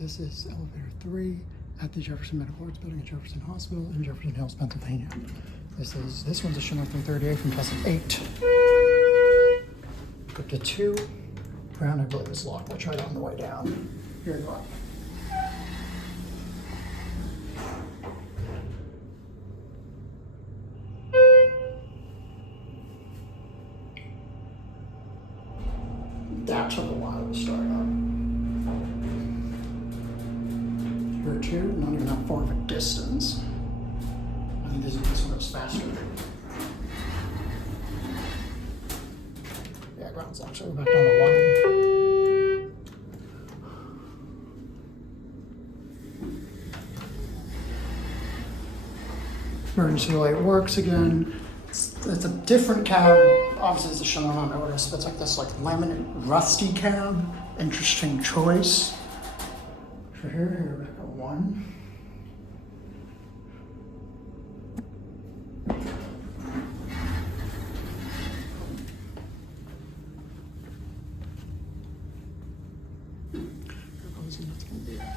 This is elevator 3 at the Jefferson Medical Arts Building at Jefferson Hospital in Jefferson Hills, Pennsylvania. This one's a Schindler 330A from 2008. Go to 2. Ground, I believe, is locked. I'll try it on the way down. Here we go. That took a while to start up. Here too, not even that far of a distance. I think this one goes faster. Yeah, ground's actually back down to 1. Emergency light works again. It's a different cab. Obviously, it's a Schindler on notice, but it's like this laminate rusty cab. Interesting choice. For here we got 1. Here goes nothing there.